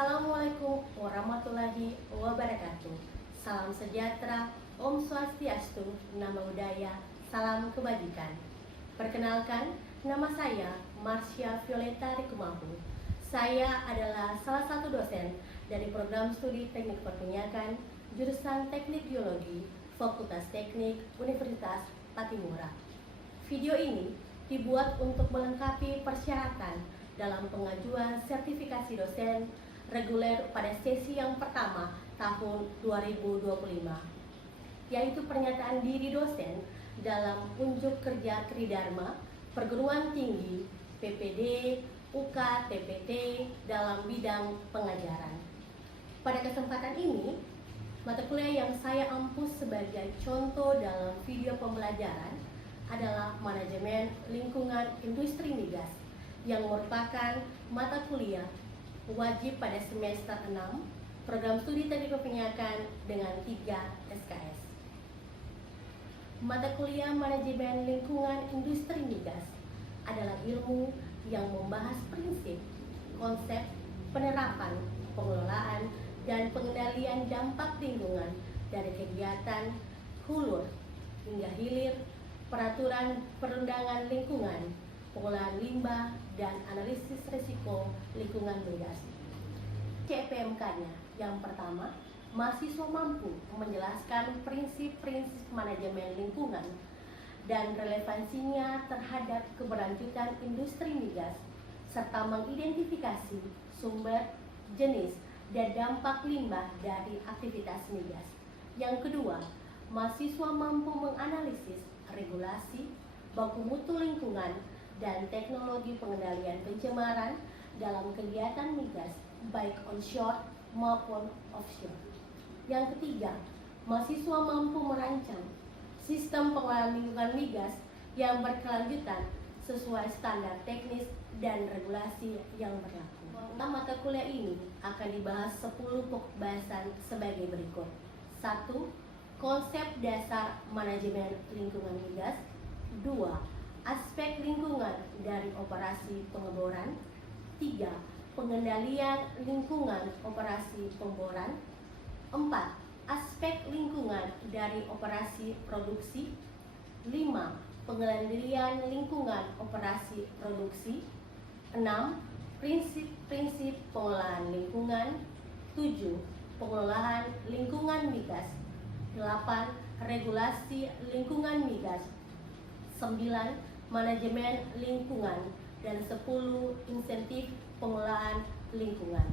Assalamualaikum warahmatullahi wabarakatuh. Salam sejahtera, Om Swastiastu, Namo Buddhaya, salam kebajikan. Perkenalkan, nama saya Marsha Violeta Rikumahu. Saya adalah salah satu dosen dari program studi Teknik Perminyakan, jurusan Teknik Geologi, Fakultas Teknik Universitas Patimura. Video ini dibuat untuk melengkapi persyaratan dalam pengajuan sertifikasi dosen reguler pada sesi yang pertama tahun 2025, yaitu pernyataan diri dosen dalam unjuk kerja Tridharma Perguruan Tinggi PPD UK TPT dalam bidang pengajaran. Pada kesempatan ini, mata kuliah yang saya ampu sebagai contoh dalam video pembelajaran adalah Manajemen Lingkungan Industri Migas, yang merupakan mata kuliah wajib pada semester 6 program studi Teknik Perminyakan dengan 3 SKS. Mata kuliah Manajemen Lingkungan Industri Migas adalah ilmu yang membahas prinsip, konsep, penerapan, pengelolaan, dan pengendalian dampak lingkungan dari kegiatan hulu hingga hilir, peraturan perundangan lingkungan, pengolahan limbah, dan analisis risiko lingkungan migas. CPMK-nya yang pertama, mahasiswa mampu menjelaskan prinsip-prinsip manajemen lingkungan dan relevansinya terhadap keberlanjutan industri migas, serta mengidentifikasi sumber, jenis, dan dampak limbah dari aktivitas migas. Yang kedua, mahasiswa mampu menganalisis regulasi, baku mutu lingkungan, dan teknologi pengendalian pencemaran dalam kegiatan migas baik onshore maupun offshore. Yang ketiga, mahasiswa mampu merancang sistem pengelolaan lingkungan migas yang berkelanjutan sesuai standar teknis dan regulasi yang berlaku. Mata kuliah ini akan dibahas 10 pokok bahasan sebagai berikut. 1. Konsep dasar manajemen lingkungan migas. 2. Aspek lingkungan dari operasi pengeboran. 3. Pengendalian lingkungan operasi pemboran. 4. Aspek lingkungan dari operasi produksi. 5. Pengendalian lingkungan operasi produksi. 6. Prinsip-prinsip pengelolaan lingkungan. 7. Pengelolaan lingkungan migas. 8. Regulasi lingkungan migas. 9. Manajemen lingkungan, dan 10. Insentif pengelolaan lingkungan.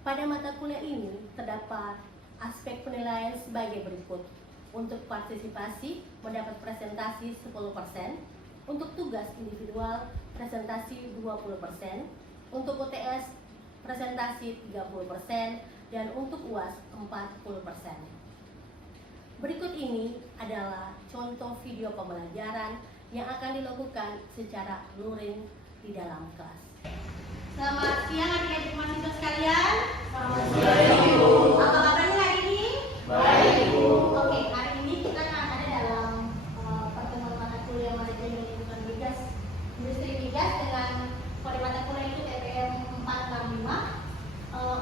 Pada mata kuliah ini terdapat aspek penilaian sebagai berikut. Untuk partisipasi mendapat presentasi 10%, untuk tugas individual presentasi 20%, untuk UTS presentasi 30%, dan untuk UAS 40%. Berikut ini adalah contoh video pembelajaran yang akan dilakukan secara luring di dalam kelas. Selamat siang adik-adik mahasiswa sekalian. Selamat siang, Ibu. Apa kabarnya hari ini? Baik, Ibu. Oke, hari ini kita akan ada dalam pertemuan mata kuliah manajemen lingkungan migas, industri migas dengan kode mata kuliah itu TPM 465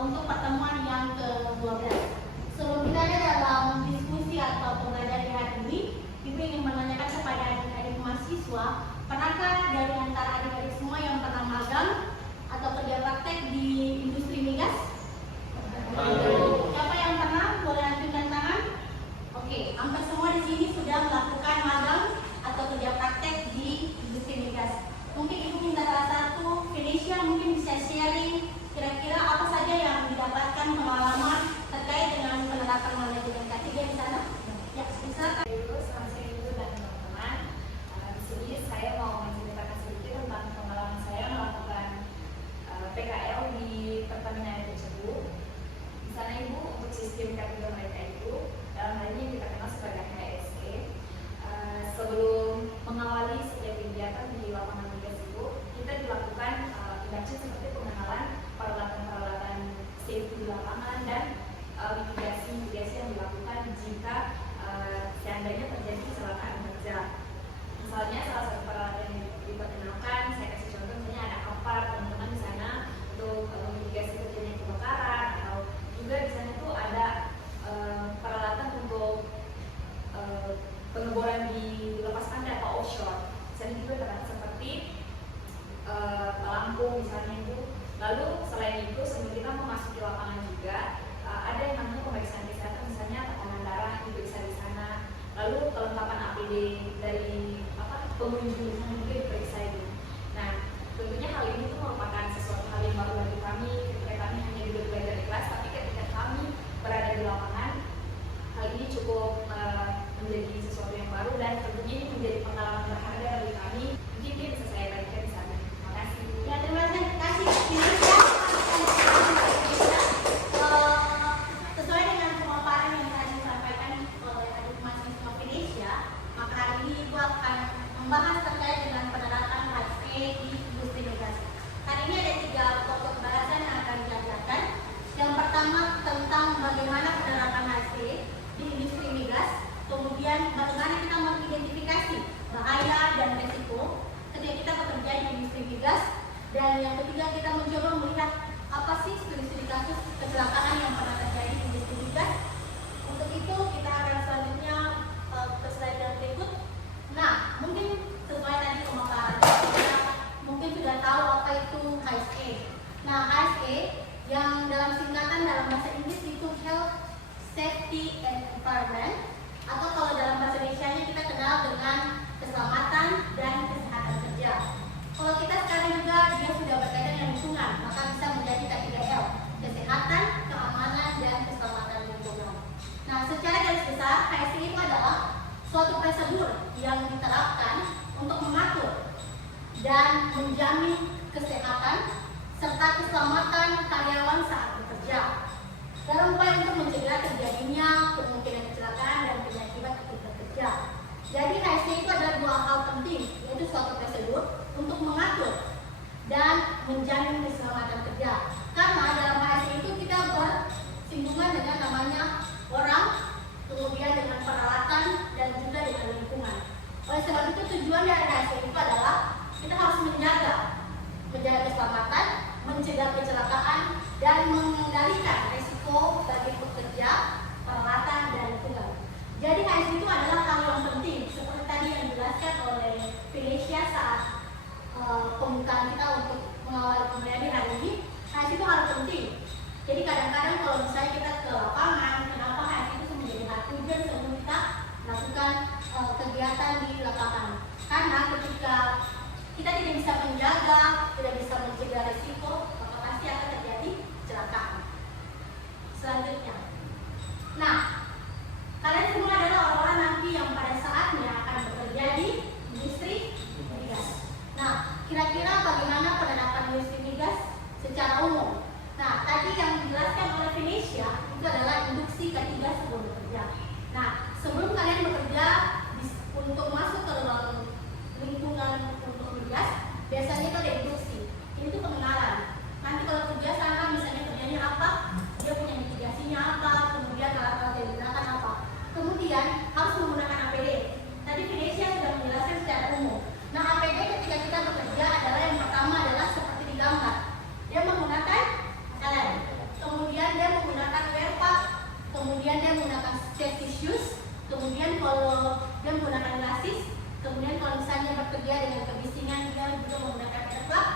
untuk pertemuan yang ke-12. Sebelum kita ada dalam diskusi atau pembelajaran di hari ini, Ibu ingin menanyakan kepada adik-adik mahasiswa, pernahkah dari antara adik-adik semua yang pernah magang atau kerja praktek di industri migas? Siapa yang pernah? Boleh angkat tangan? Oke, hampir semua di sini sudah melakukan magang atau kerja praktek di industri migas. Mungkin Ibu minta salah satu, Felicia mungkin bisa sharing kira-kira apa saja yang didapatkan pengalaman terkait dengan penerapan manajemen K3 di sana? Ya, silakan. Selamat siang Ibu dan teman-teman. Di sini saya mau menceritakan sedikit tentang pengalaman saya melakukan PKL di Pertamina Air tersebut. Di sana Ibu, untuk sistem K3 mereka itu dalam hal ini kita kenal sebagai HSE. Sebelum mengawali setiap kegiatan di lapangan migas itu, kita dilakukan induction seperti pengenalan peralatan-peralatan safety di lapangan dan mitigasi yang dilakukan jika seandainya terjadi kecelakaan kerja. Misalnya salah satu peralatan yang diperkenalkan, saya kasih contoh, misalnya ada kapar teman-teman di sana untuk misalnya itu. Lalu selain itu sebelum kita memasuki lapangan juga ada yang namanya pemeriksaan kesehatan, misalnya tekanan darah diperiksa di sana. Lalu kelengkapan APD dari pengunjung juga diperiksa itu. Nah, tentunya hal ini tuh merupakan sesuatu hal yang baru bagi kami ketika kami hanya duduk belajar di kelas, tapi ketika kami berada di lapangan, hal ini cukup menjadi sesuatu yang baru dan tentunya ini menjadi pengalaman berharga bagi kami. Mungkin ini bisa saya bagikan di sana. Terima kasih. Ya, terima kasih. Sesuai dengan pemaparan yang tadi disampaikan oleh adik mahasiswa Indonesia, maka hari ini Ibu akan membahas terkait dengan penerapan HSE di industri migas. Hari ini ada 3 pokok bahasan yang akan dijabarkan. Yang pertama tentang bagaimana penerapan HSE di industri migas, kemudian bagaimana kita mengidentifikasi bahaya dan risiko ketika kita bekerja di industri migas, dan yang ketiga kita mencoba melihat apa sih studi-studi kasus kecelakaan yang pernah terjadi di industri migas. Untuk itu kita akan selanjutnya ke slide yang berikut. Nah, mungkin sesuai tadi pemaparan kita mungkin sudah tahu apa itu HSE. Nah, HSE yang dalam singkatan dalam bahasa Inggris itu Health, Safety and Environment, atau kalau dalam bahasa Indonesia-nya kita kenal dengan keselamatan dan kesehatan kerja. Kalau kita sekarang juga dia sudah berkaitan dengan lingkungan, maka bisa menjadi K3L, kesehatan, keamanan, dan keselamatan lingkungan. Nah, secara garis besar, HSE itu adalah suatu prosedur yang diterapkan untuk mengatur dan menjamin kesehatan serta keselamatan karyawan saat bekerja, dalam upaya untuk mencegah terjadinya kemungkinan kecelakaan dan penyakit ketika bekerja. Jadi HSE itu adalah 2 hal penting, yaitu suatu prosedur untuk mengatur dan menjamin keselamatan kerja. Karena dalam HSE itu kita bersinggungan dengan namanya orang, kemudian dengan peralatan, dan juga dengan lingkungan. Oleh sebab itu tujuan dari HSE itu adalah kita harus menjaga keselamatan, mencegah kecelakaan, dan mengendalikan risiko bagi pekerja, peralatan, dan lingkungan. Jadi HSE itu adalah hal yang penting, seperti tadi yang dijelaskan oleh Felicia saat pembukaan kita untuk mengawal pembelajaran hari ini. HSE itu hal penting. Jadi kadang-kadang kalau misalnya kita ke lapangan, kenapa HSE itu menjadi hal tujuan sebelum kita lakukan kegiatan di lapangan? Karena ketika kita tidak bisa menjaga, tidak bisa mencegah risiko, maka pasti akan terjadi kecelakaan. Selanjutnya, nah, kalian semua adalah orang-orang nanti yang pada saatnya akan bekerja di industri migas. Nah, kira-kira bagaimana penerapan industri migas secara umum? Nah, tadi yang dijelaskan oleh Felicia itu adalah induksi K3 sebelum bekerja. Nah, sebelum kalian bekerja untuk masuk ke ruang lingkungan untuk migas, biasanya itu ada induksi. Ini tuh pengenalan. Nanti kalau kerja sana misalnya kerjanya apa, dia punya mitigasinya apa, kemudian alat-alat yang digunakan apa. Kemudian harus menggunakan APD. Tadi Felicia sudah menjelaskan secara umum. Nah, APD ketika kita bekerja adalah yang pertama adalah seperti di gambar. Dia menggunakan helm, kemudian dia menggunakan wear pack, kemudian dia menggunakan safety shoes, kemudian kalau dia menggunakan glasses, kemudian kalau misalnya bekerja dengan kebisingan dia juga menggunakan earplug,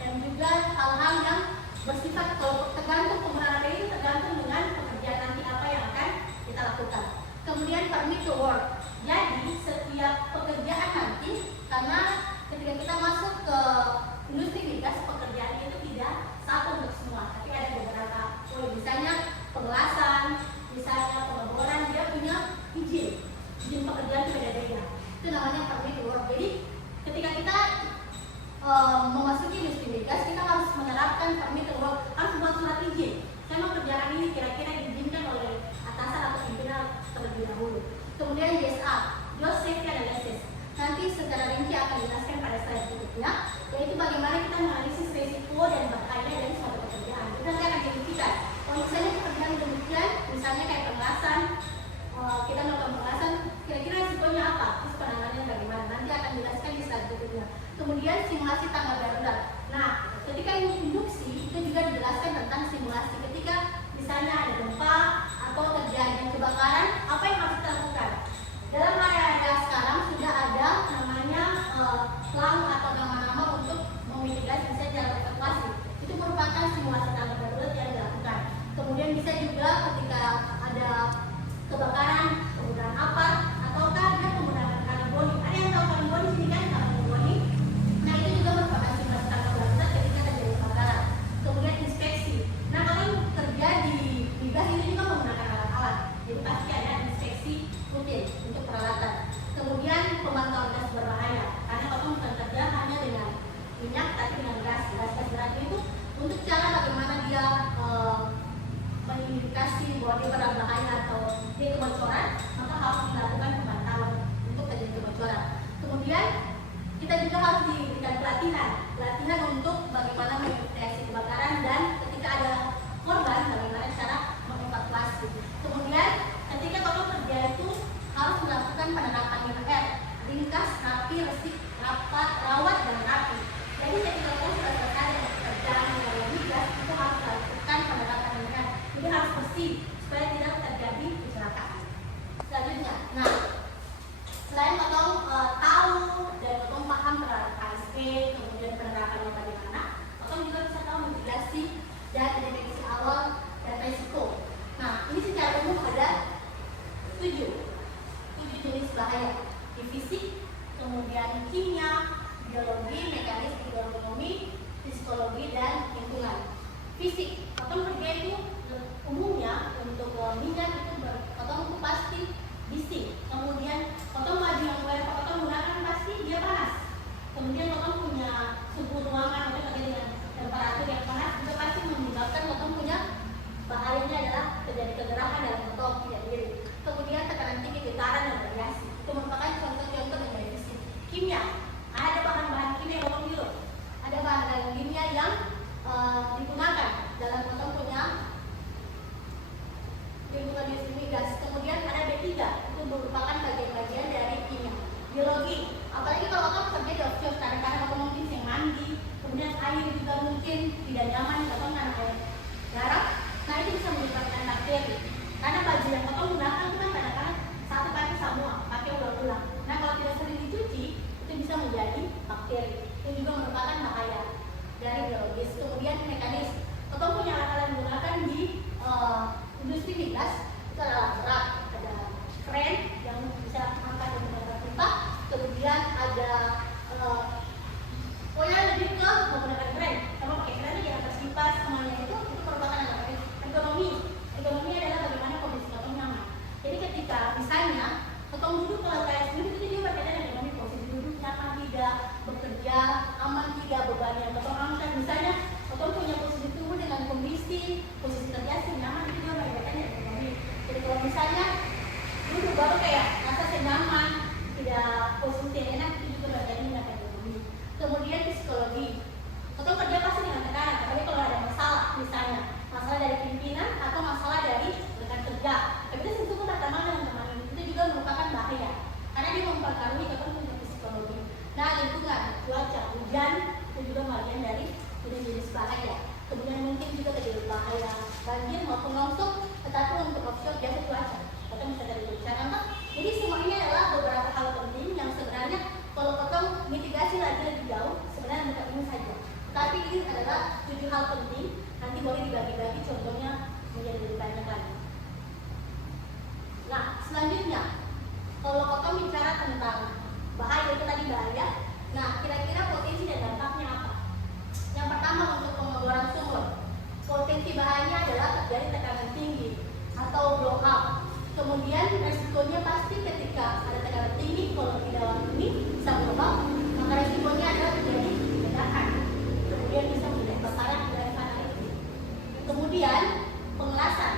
dan juga hal-hal yang bersifat kalau tergantung penggunaan APD itu tergantung dengan pekerjaan nanti apa yang akan kita lakukan. Kemudian permit to work. Jadi setiap pekerjaan nanti, karena ketika kita masuk ke industri migas, pekerjaan itu tidak satu untuk semua, tapi ada beberapa poin. Misalnya pengelasan, misalnya pengeboran, dia punya izin pekerjaan itu beda-beda. Itu namanya permit to work. Jadi ketika kita memasuki industri migas, kita harus menerapkan permit to work, harus buat surat izin. Saya mau kerjaan ini kira-kira diizinkan oleh atasan atau pimpinan terlebih dahulu. Kemudian JSA, Job Safety Analysis. Nanti secara rinci akan dijelaskan pada slide berikutnya, yaitu bagaimana kita menganalisis ketika ada kebakaran, penggunaan apa, ataukah dia menggunakan karboni. Ada yang tahu karboni sini kan, karboni? Nah, itu juga merupakan simbol tangkap darurat ketika terjadi kebakaran. Kemudian inspeksi. Nah, kalau kerja di migas ini juga menggunakan alat-alat, jadi pasti ada inspeksi rutin untuk peralatan. Kemudian pemantauan gas berbahaya, karena kalau bukan kerja hanya dengan minyak, tapi dengan gas berat itu untuk cara bagaimana dia mengindikasi bahwa dia berbahaya atau dia kebocoran, maka harus dilakukan pemantauan untuk terjadi kebocoran. Kemudian kita juga harus diberikan pelatihan untuk bagaimana mendeteksi kebakaran dan ketika ada korban bagaimana cara mengevakuasi. Kemudian ketika kotor kerja itu harus melakukan penerapan 5R, ringkas, rapi, resik, rapat, rawat, dan rapi. Jadi ketika kita sudah selesai dengan pekerjaan yang migas itu harus melakukan penerapan 5R. Jadi harus bersih supaya tidak terjadi kecelakaan. Selanjutnya, nah selain potong tahu dan potong paham terhadap KSP, kemudian penerapannya bagaimana, potong juga bisa tahu mitigasi dan deteksi awal dan risiko. Nah, ini secara umum ada 7 jenis bahaya di fisik, kemudian kimia, biologi, mekanis, ekonomi, psikologi, dan lingkungan. Fisik, potong kerja itu umumnya untuk minyak itu potong itu pasti bisi. Kemudian potong baju yang potong gunakan pasti dia panas. Kemudian potong punya suhu ruangan atau terjadi dengan temperatur yang panas juga pasti menyebabkan potong punya bahayanya adalah terjadi kegerahan dalam potong tidak diri. Kemudian tekanan tinggi, getaran, dan radiasi itu merupakan contoh-contoh dari fisik. Kimia, ada bahan-bahan kimia yang potong biru, ada bahan-bahan kimia yang digunakan dalam potong punya lingkungan migas. Kemudian ada B3, itu merupakan bagian-bagian dari kimia. Biologi, apalagi kalau potong kerja di offshore, kadang-kadang potong mungkin yang mandi, kemudian air juga mungkin tidak nyaman potong karena air garam. Nah, itu bisa menyebabkan bakteri. Karena baju yang potong gunakan itu kan kadang-kadang satu pakai semua, pakai ulang-ulang. Nah, kalau tidak sering dicuci, itu bisa menjadi bakteri. Itu juga merupakan bahaya dari biologis. Kemudian mekanis, potong punya alat-alat yang digunakan di industri migas, itu adalah berat, ada kren yang bisa angkat dan mengangkat pipa, kemudian ada pokoknya lebih ke menggunakan kren, sama pakai kren di atas pipa semuanya itu merupakan alat ekonomi. Ekonomi adalah bagaimana kondisi potong nyaman. Jadi ketika misalnya potong duduk kalau kayak sendiri itu dia berkaitan dengan ekonomi, posisi duduk nyaman tidak, bekerja aman tidak, beban yang potong angkat. Misalnya potong punya posisi tubuh dengan kondisi posisi kerja nyaman, itu dia berkaitan dengan ekonomi. Jadi kalau misalnya duduk baru kayak rasa senyaman, tidak posisi enak, itu juga berkaitan dengan ekonomi. Kemudian psikologi, potong kerja pasti dengan tekanan, tapi kalau ada masalah misalnya masalah dari pimpinan atau masalah dari rekan kerja, tapi itu tentu pertama teman-teman itu juga merupakan bahaya karena dia mempengaruhi untuk psikologi. Nah, lingkungan, cuaca, hujan itu juga bagian dari jenis bahaya. Kemudian mungkin juga terjadi bahaya banjir maupun longsor, tetapi untuk offshore biasa cuaca potong bisa dari bencana. Jadi semuanya adalah beberapa hal penting yang sebenarnya kalau potong mitigasi lagi lebih jauh sebenarnya bukan ini saja, tapi ini adalah 7 hal penting. Nanti boleh dibagi-bagi contohnya menjadi lebih banyak lagi. Nah, selanjutnya kalau potong bicara tentang bahaya itu tadi bahaya. Nah, kira-kira potensi dan dampaknya apa? Yang pertama untuk pengeboran sumur. Potensi bahayanya adalah terjadi tekanan tinggi atau blow up. Kemudian resikonya pasti ketika ada tekanan tinggi, kalau tidak waktu ini bisa blow up, maka resikonya adalah terjadi ledakan. Kemudian bisa menjadi kebakaran dari panel itu. Kemudian pengelasan.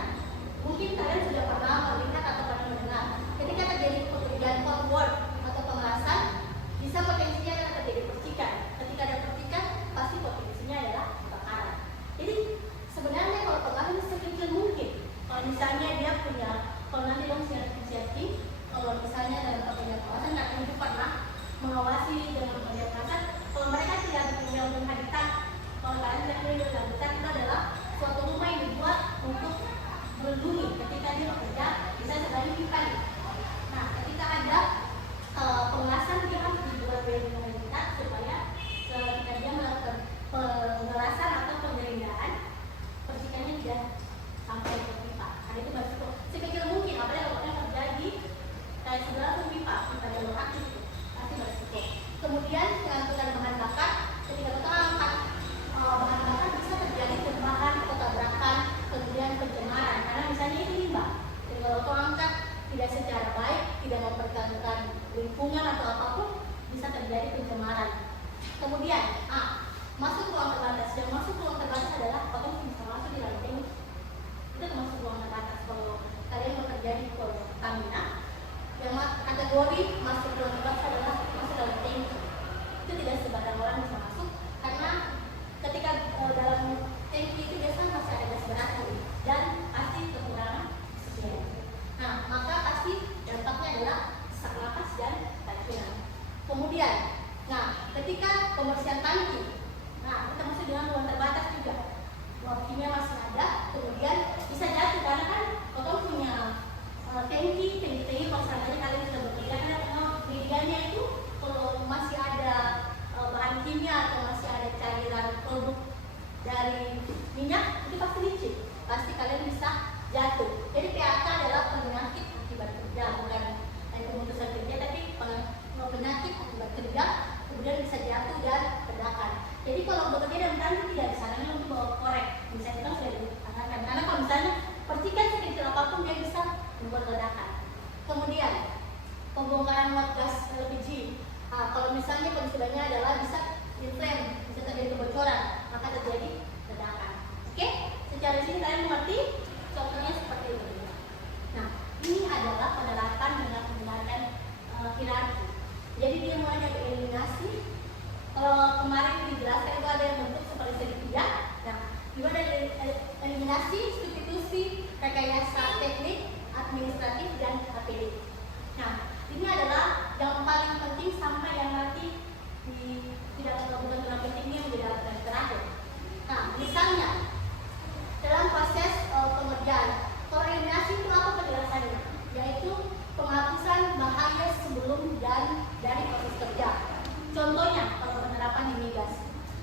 Mungkin kalian sudah pernah melihat atau pernah mendengar ketika terjadi pekerjaan hot work atau pengelasan, bisa potensinya akan terjadi percikan. Ketika ada percikan, pasti potensinya adalah kebakaran. Jadi sebenarnya kalau pengelasan sekecil mungkin. Kalau misalnya dia punya, kalau nanti dong kayak segala pipa jalur aktif itu pasti beresiko. Kemudian pengangkutan bahan bakar, ketika kita angkat bahan bakar bisa terjadi terbakar atau tabrakan, kemudian pencemaran karena misalnya ini limbah. Jadi kalau kita angkat tidak secara baik, tidak mempertahankan lingkungan atau apapun, bisa terjadi pencemaran. Kemudian masuk ruang terbatas. Yang masuk ruang terbatas adalah potong bisa masuk di dalam tank. Itu termasuk ruang terbatas. Kalau kalian bekerja di Pertamina, yang kategori masuk ruang terbatas adalah masuk dalam tank. Itu tidak sembarang orang bisa masuk karena ketika dalam tank itu biasanya masih ada gas berapi dan pasti kekurangan oksigen. Nah, maka pasti dampaknya adalah sesak napas dan keracunan. Kemudian, ketika pembersihan tangki, kita masuk dengan ruang terbatas juga. Ruang kimia masih ada, kemudian bisa jatuh karena kan kalau punya tangki pasangannya kalian sudah bekerja karena medianya itu kalau masih ada bahan kimia atau masih ada cairan produk dari minyak itu pasti licin, pasti kalian bisa jatuh. Jadi PHK adalah penyakit akibat kerja, bukan pemutusan kerja, tapi penyakit akibat kerja, kemudian bisa jatuh dan ledakan. Jadi kalau bekerja dalam tangki tidak disarankan untuk bawa korek, misalnya kita sudah dikatakan, karena kalau misalnya percikan sekecil apapun dia bisa membuat ledakan. Kemudian pembongkaran muat gas LPG, kalau misalnya konsekuensinya adalah bisa inflame, bisa terjadi kebocoran, maka terjadi ledakan. Oke, secara sini kalian mengerti? Contohnya seperti ini. Nah, ini adalah penerapan dengan menggunakan hierarki. Jadi dia mulai dari eliminasi. Kalau kemarin dijelaskan itu ada yang bentuk seperti segitiga. Nah, juga dari eliminasi, substitusi, rekayasa teknik, administratif, dan APD. Nah, ini adalah yang paling penting sampai yang nanti tidak bukan terlalu pentingnya menjadi alat terakhir. Nah, misalnya dalam proses pengerjaan, kalau eliminasi itu apa penjelasannya? Yaitu penghapusan bahaya sebelum dan dari proses kerja. Contohnya, kalau penerapan di migas,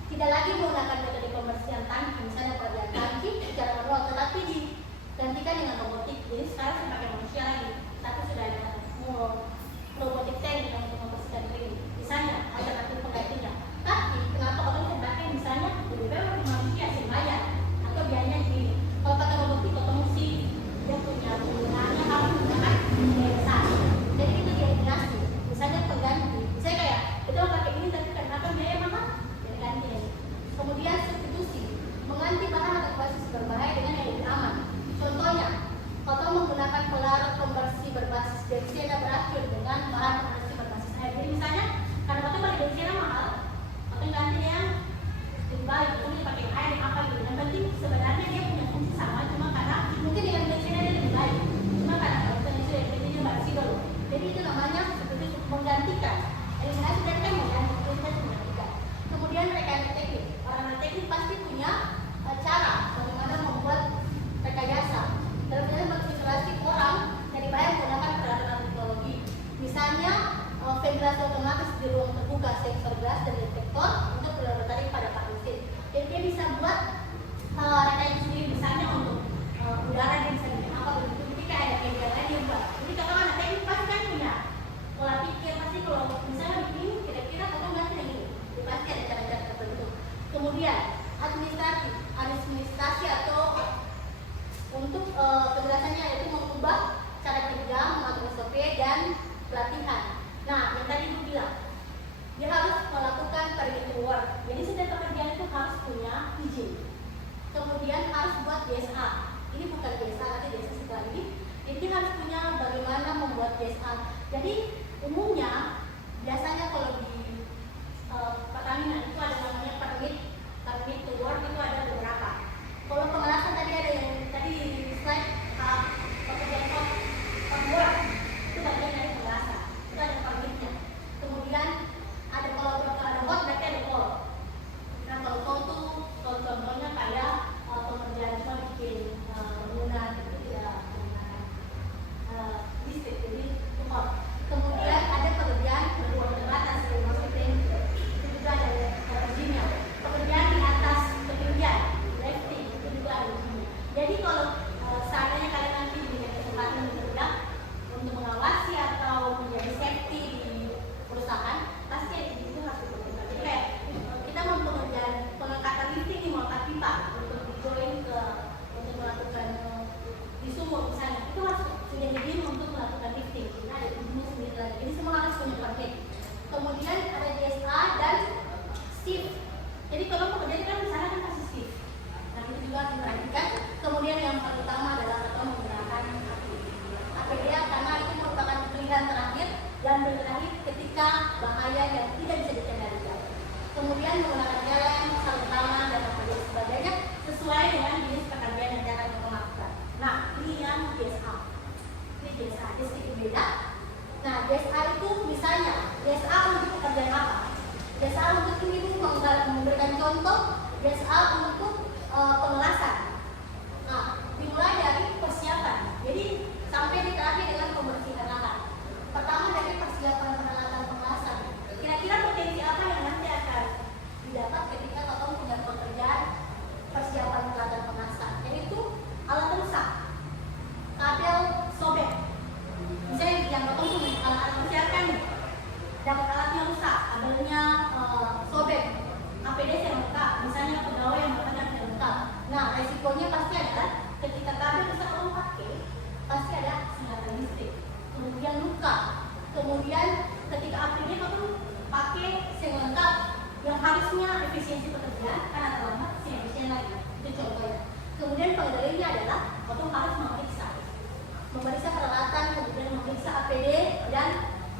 tidak lagi menggunakan metode pembersihan tangki, misalnya pekerjaan tangki secara manual, tetapi digantikan dengan robotik. Jadi sekarang pakai manusia lagi, tapi sudah ada robotik tank yang untuk membersihkan ini. Misalnya alternatif penggantinya. Tapi kenapa orang pakai misalnya lebih baik manusia sembahyang atau biayanya gini? Kalau pakai robotik atau mesti dia punya penggunaannya harus menggunakan biaya besar. Jadi itu dieliminasi. Misalnya pengganti, misalnya kayak kita pakai ini tapi kenapa biaya mahal? Jadi ganti ini. Kemudian substitusi, mengganti bahan atau basis berbahaya dengan yang lebih aman. Contohnya, kalau menggunakan pelarut pembersih berbasis benzina berakhir dengan bahan pembersih berbasis air. Jadi misalnya karena waktu pakai benzina mahal, atau ganti yang lebih baik, kemudian pakai air apa gitu. Yang penting sebenarnya dia punya fungsi sama, cuma karena mungkin dengan benzina dia lebih baik. Cuma karena kalau misalnya sudah benzinnya bersih dulu. Jadi itu namanya seperti menggantikan. Eliminasi dari kan menggantikan. Kemudian rekayasa teknik. Orang teknik pasti punya cara bagaimana membuat rekayasa. Dalam menginspirasi orang dari banyak menggunakan peralatan teknologi. Misalnya ventilasi otomatis di ruang terbuka, sensor gas dan detektor untuk bertarik pada part mesin. Jadi dia bisa buat rekayasa sendiri, misalnya untuk udara dia bisa bikin apa begitu. Ketika ada kegiatan lain dia buat. Jadi kalau anak teknik pasti kan punya pola pikir, pasti kalau misalnya begini kira-kira atau nggak kayak gini, dia pasti ada cara-cara tertentu. Kemudian administrasi atau untuk penjelasannya yaitu mengubah cara kerja, mengatur SOP dan pelatihan. Nah, yang tadi ibu bilang, dia harus melakukan permitting work. Jadi setiap pekerjaan itu harus punya izin. Kemudian harus buat DSA. Ini bukan DSA, nanti DSA setelah ini. Jadi dia harus punya bagaimana membuat DSA. Jadi umumnya biasanya kalau di Pertamina itu ada namanya permit to work, itu ada beberapa. Kalau pengelasan tadi ada yang tadi di slide pekerjaan work itu bagian dari pengelasan, itu ada permitnya. Kemudian ada kalau ada hot berarti ada cold. Nah kalau cold itu contohnya kayak pekerjaan cuma bikin bangunan itu tidak menggunakan listrik, jadi itu hot. Kemudian ada pekerjaan beruang terbatas, pengelasan. Nah, dimulai dari persiapan. Jadi sampai di terakhir dengan pembersihan lahan. Pertama dari persiapan peralatan pengelasan. Kira-kira potensi apa yang nanti akan didapat ketika Totom punya pekerjaan persiapan peralatan pengelasan? Yaitu alat rusak, kabel sobek. Misalnya yang Totom punya alat persiapan nih, dapat alatnya rusak, kabelnya sobek, APD yang lengkap, misalnya pegawai yang bekerja tidak lengkap. Nah, resikonya pasti adalah ketika kabel rusak orang pakai, pasti ada singatan listrik, kemudian luka, kemudian ketika APD kamu pakai yang lengkap, yang harusnya efisiensi pekerjaan karena terlambat, si efisien lagi. Itu contohnya. Kemudian pengendalinya adalah kamu harus memeriksa peralatan, kemudian memeriksa APD dan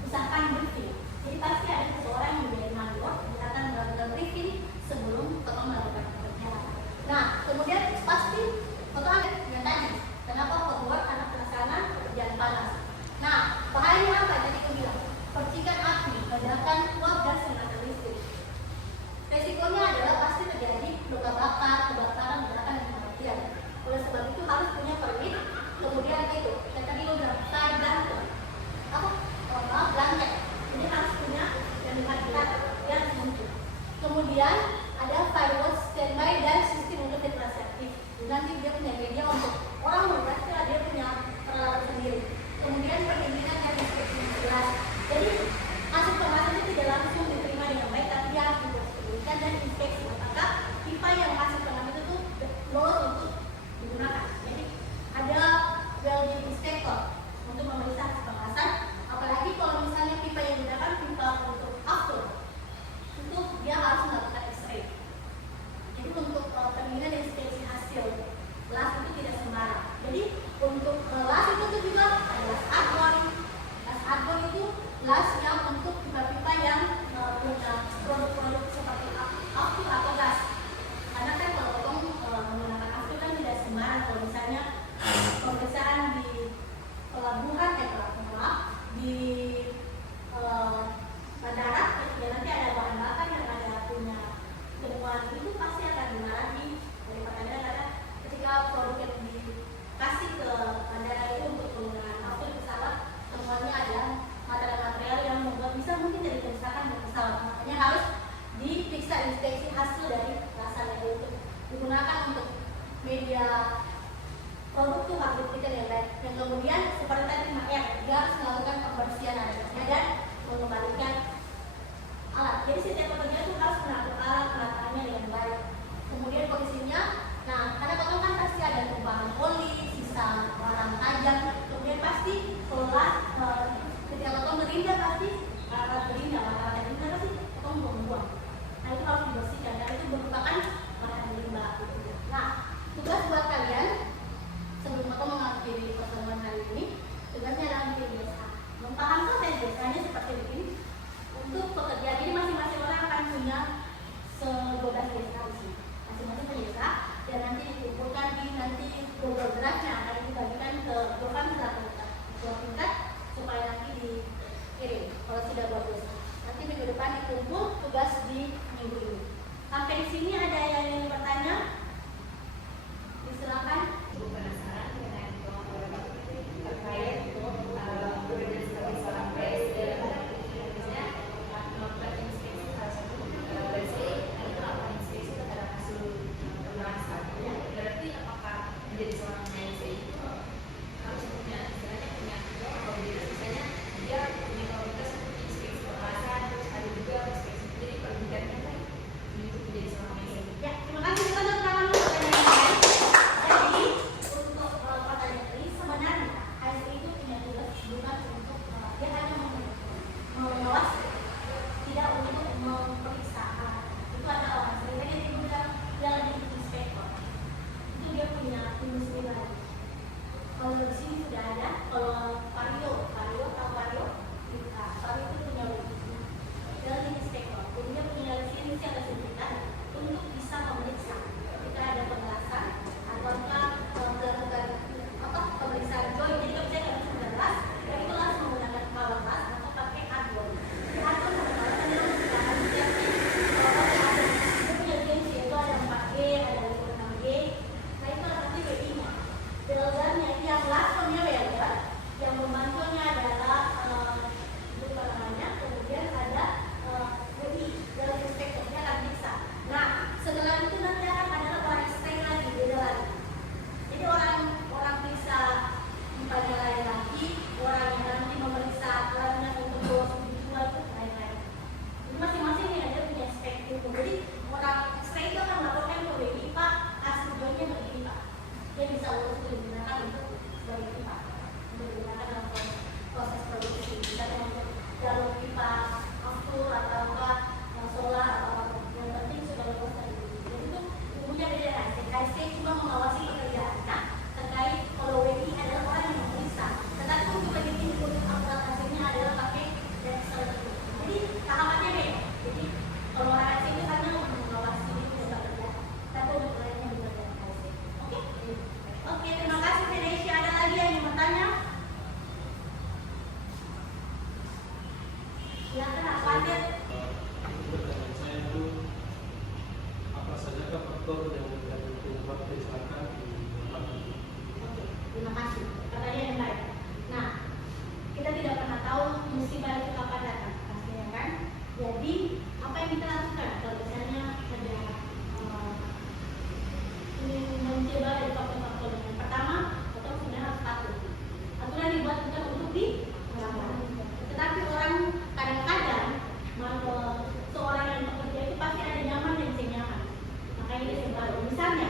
usahakan briefing. Jadi pasti ada seseorang yang menjadi mandor yang akan melakukan briefing sebelum Totom melakukan pekerjaan. Nah, kemudian pasti Totom ada yang tadi, kenapa keluar karena pelaksanaan pekerjaan panas. Nah, bahayanya apa? Tadi aku bilang, percikan api, ledakan uap dan sengatan listrik. Resikonya adalah pasti terjadi luka bakar, kebakaran, ledakan dan kematian. Oleh sebab itu harus punya permit. Kemudian itu, saya tadi udah saya blanket. Blanket. Jadi harus punya dan dipakai yang semuanya. Kemudian ada firewall standby dan sistem untuk ventilasi aktif. Nanti dia punya media untuk orang berarti dia punya peralatan sendiri. Kemudian perlindungan dan inspeksi yang jelas. Jadi hasil pengelasan itu tidak langsung diterima dengan baik, tapi dia harus diperhatikan dan inspeksi apakah pipa yang hasil pengelasan itu lolos untuk digunakan. Jadi ada welding inspector untuk memeriksa hasil pengelasan. Apalagi kalau misalnya pipa yang digunakan pipa untuk after, itu dia harus melakukan X-ray. Jadi untuk perlindungan dan inspeksi hasil las itu tidak sembarang. Jadi untuk las itu tuh juga ada las argon. Las argon itu las yang untuk pipa-pipa yang punya produk-produk seperti after atau gas. Karena kan kalau Totom menggunakan after kan tidak sembarang. Kalau misalnya pemeriksaan di pelabuhan di bandara, ya nanti ada bahan bakar yang ada punya temuan itu pasti akan dimarahi oleh pengadilan karena ketika produk yang dikasih ke bandara itu untuk penggunaan after pesawat, temuannya ada material-material yang membuat bisa mungkin jadi kerusakan di pesawat. Makanya harus diperiksa inspeksi hasil dari rasanya itu digunakan untuk media produk itu harus diberikan yang baik. Yang kemudian seperti tadi Mak, dia harus melakukan pembersihan alatnya dan mengembalikan alat. Jadi setiap pekerja itu harus mengatur alat pelatarannya dengan baik. Kemudian posisinya, nah karena Totom kan pasti ada lubang oli, sisa barang tajam. Kemudian pasti kelas ketika Totom berindah pasti alat berindah, alat berindah pasti Totom membuang. Nah itu harus dibersihkan dan itu merupakan bahan limbah. Nah tugas buat kalian sebelum Totom mengakhiri pertemuan hari ini, tugasnya adalah bikin biasa. Memahami tes biasanya seperti ini untuk pekerjaan ini masing-masing orang KSC cuma mengawasi pekerjaan terkait kalau WI adalah orang yang memeriksa. Tetapi untuk menjadi input output hasilnya adalah pakai Excel. Jadi tahapannya beda. Jadi kalau orang KSC itu hanya mengawasi pekerjaan, tapi untuk lainnya bukan dari KSC. Oke? Oke, terima kasih Indonesia. Ada lagi yang ingin bertanya? Silakan Pak Andir. Pertanyaan saya itu apa saja faktor yang menyebabkan kecelakaan di tempat itu? Oke, terima kasih. Pertanyaan yang baik. Nah, kita tidak pernah tahu musibah itu kapan datang, pastinya kan? Jadi, apa yang kita lakukan kalau misalnya ada ingin mencoba dari faktor-faktor yang pertama, atau sebenarnya harus patuh. Aturan dibuat bukan untuk dilanggar. Tetapi orang kadang-kadang seorang yang bekerja itu pasti ada nyaman dan tidak nyaman. Makanya dia selalu misalnya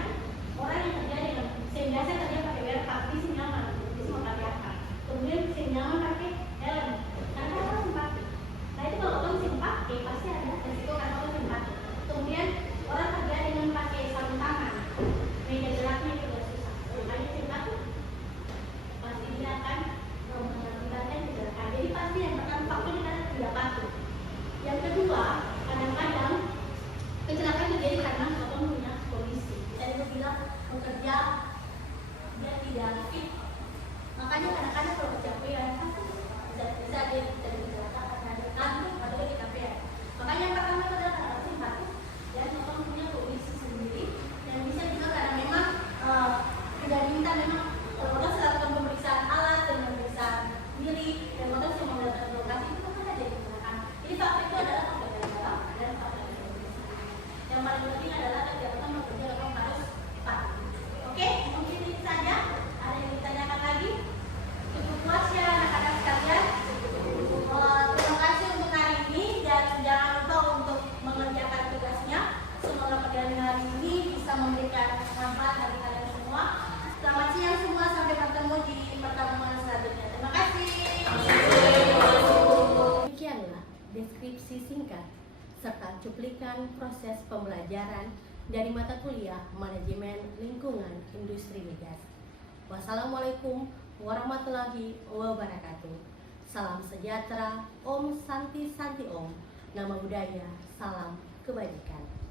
orang yang kerja dengan biasa kerja pakai wear tapi sih nyaman, dia semua pakai apa? Kemudian sih nyaman pakai helm, karena orang simpati. Nah itu kalau orang simpati pasti ada resiko karena orang simpati. Kemudian orang kerja dengan pakai sarung tangan, meja geraknya juga susah. Makanya simpati pasti dia akan mengakibatkan kecelakaan. Jadi pasti yang pertama faktornya karena tidak patuh. Yang kedua, kadang-kadang kecelakaan terjadi karena orang punya kondisi. Saya itu bilang bekerja dia tidak fit. Makanya kadang-kadang kalau kecapean bisa dia jadi kecelakaan karena kantuk atau dia kecapean. Makanya yang pertama itu adalah karena simpati dan orang punya kondisi sendiri dan bisa juga karena memang tidak diminta memang kalau orang melakukan pemeriksaan alat dan pemeriksaan diri dan orang yang melakukan lokasi itu kan ada jadi kecelakaan. Jadi faktor itu adalah faktor dari dalam dan faktor dari luar. Yang paling penting adalah kegiatan bekerja memang harus patuh. Oke, mungkin ini saja. Ada yang ditanyakan lagi? Cukup puas ya anak-anak sekalian. Terima kasih untuk hari ini dan jangan lupa untuk mengerjakan tugasnya. Semoga pelajaran hari ini bisa memberikan manfaat bagi kalian semua. Selamat siang semua, sampai bertemu di pertemuan selanjutnya. Terima kasih. Demikianlah deskripsi singkat serta cuplikan proses pembelajaran dari mata kuliah Manajemen Lingkungan Industri Migas. Wassalamualaikum warahmatullahi wabarakatuh. Salam sejahtera, Om Santi Santi Om. Nama budaya, salam kebajikan.